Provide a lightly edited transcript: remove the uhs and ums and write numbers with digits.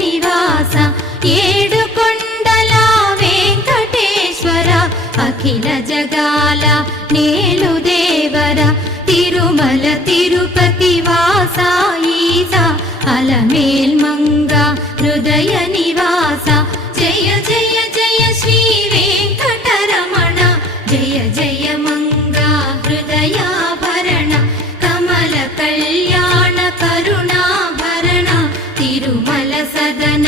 నివాస ఏడుకొండల వెంకటేశ్వర అఖిల జగాల నేలు దేవర తిరుమల తిరుపతి వాస ఈస అలమేల్మంగ హృదయ నివాస జయ జయ జయ శ్రీ వెంకటరమణ జయ జయ మంగ హృదయాభరణ కమల కళ్యాణ కరుణాభరణ తిరుమల సదన